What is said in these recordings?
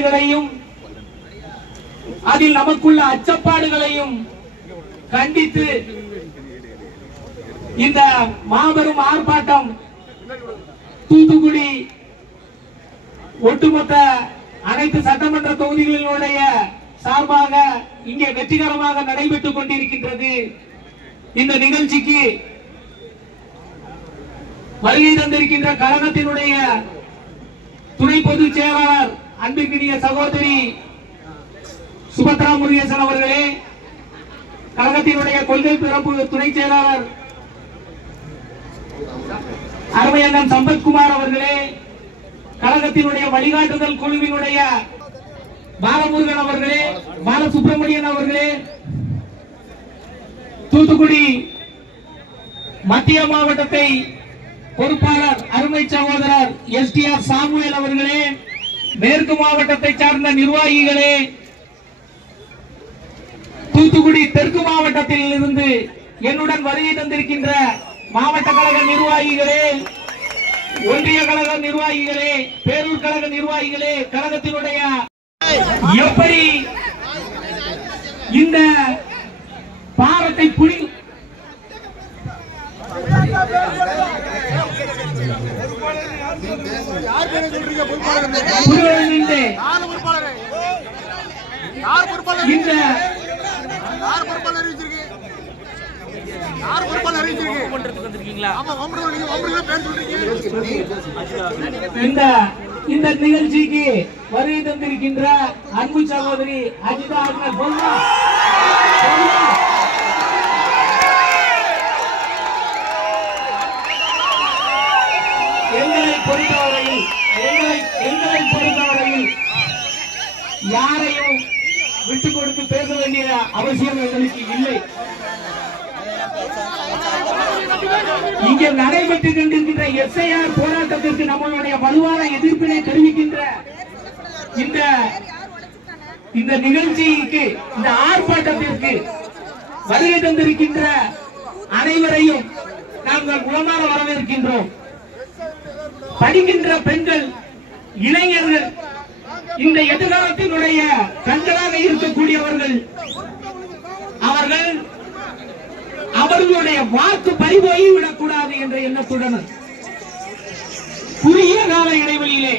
முரண்பாடுகளையும் அதில் நமக்குள்ள அச்சப்பாடுகளையும் கண்டித்து இந்த மாபெரும் ஆர்ப்பாட்டம் தூத்துக்குடி ஒட்டுமொத்த அனைத்து சட்டமன்ற தொகுதிகளினுடைய சார்பாக இங்கே வெற்றிகரமாக நடைபெற்றுக் கொண்டிருக்கின்றது. இந்த நிகழ்ச்சிக்கு வருகை தந்திருக்கின்ற கழகத்தினுடைய துணை பொதுச் செயலாளர் அன்பிற்கினிய சகோதரி சுபத்ரா முருகேசன் அவர்களே, கழகத்தினுடைய கொள்கை பிறப்பு துணை செயலாளர் அருமையண்ணன் சம்பத்குமார் அவர்களே, கழகத்தினுடைய வழிகாட்டுதல் குழுவினுடைய பாலமுருகன் அவர்களே, பாலசுப்ரமணியன் அவர்களே, தூத்துக்குடி மத்திய மாவட்டத்தை பொறுப்பாளர் அருமை சகோதரர் எஸ்டிஆர் சாமுவேல் அவர்களே, மேற்கு மாவட்டத்தை சார்ந்த நிர்வாகிகளே, தூத்துக்குடி தெற்கு மாவட்டத்தில் இருந்து என்னுடன் வருகை தந்திருக்கின்ற மாவட்ட கழக நிர்வாகிகளே, ஒன்றிய கழக நிர்வாகிகளே, பேரூர் கழக நிர்வாகிகளே, கழகத்தினுடைய எப்படி இந்த பாரத்தை இந்த நிகழ்ச்சிக்கு வருகை தந்திருக்கின்ற அன்பு சகோதரி அஜிதா எங்களை பொறுத்தவரையில் யாரையும் விட்டுக் கொடுத்து பேச வேண்டிய அவசியம் எங்களுக்கு இல்லை. இங்கே நடைபெற்றுக் கொண்டிருக்கின்ற எஸ்ஐஆர் போராட்டத்திற்கு நம்மளுடைய வலுவான எதிர்ப்பினை தெரிவிக்கின்ற இந்த நிகழ்ச்சிக்கு, இந்த ஆர்ப்பாட்டத்திற்கு வருகை தந்திருக்கின்ற அனைவரையும் நாங்கள் உளமாற வரவேற்கின்றோம். படிக்கின்ற பெண்கள், இளைஞர்கள், இந்த எதிர்காலத்தினுடைய கண்களாக இருக்கக்கூடியவர்கள், அவர்களுடைய வாக்கு பறிபோய்விடக் கூடாது என்ற எண்ணத்துடன் குறுகிய கால இடைவெளியிலே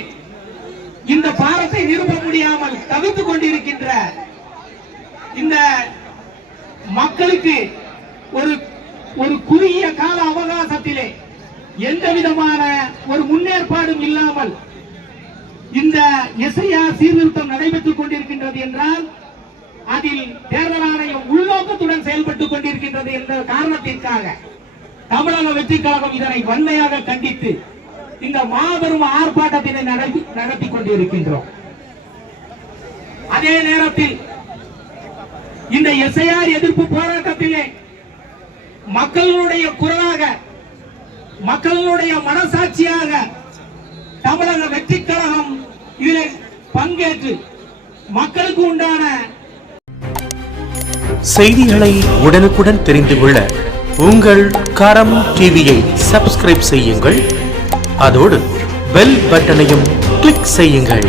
இந்த பாரத்தை நிறுவ முடியாமல் தவித்துக் கொண்டிருக்கின்ற இந்த மக்களுக்கு ஒரு குறுகிய கால அவகாசத்திலே எந்த விதமான ஒரு முன்னேற்பாடும் இல்லாமல் இந்த எஸ்ஐஆர் சீர்திருத்தம் நடைபெற்றுக் கொண்டிருக்கின்றது என்றால் அதில் தேர்தல் ஆணையம் உள்நோக்கத்துடன் செயல்பட்டுக் கொண்டிருக்கின்றது என்ற காரணத்திற்காக தமிழக வெற்றி கழகம் இதனை வன்மையாக கண்டித்து இந்த மாபெரும் ஆர்ப்பாட்டத்தினை நடத்தி கொண்டிருக்கின்றோம். அதே நேரத்தில் இந்த எஸ்ஐஆர் எதிர்ப்பு போராட்டத்திலே மக்களுடைய குரலாக, மக்களுடைய மனசாட்சியாக தமிழக வெற்றி கழகம் இதில் பங்கேற்று மக்களுக்கு உண்டான செய்திகளை உடனுக்குடன் தெரிந்து கொள்ள உங்கள் கரம் டிவியை சப்ஸ்கிரைப் செய்யுங்கள். அதோடு பெல் பட்டனையும் கிளிக் செய்யுங்கள்.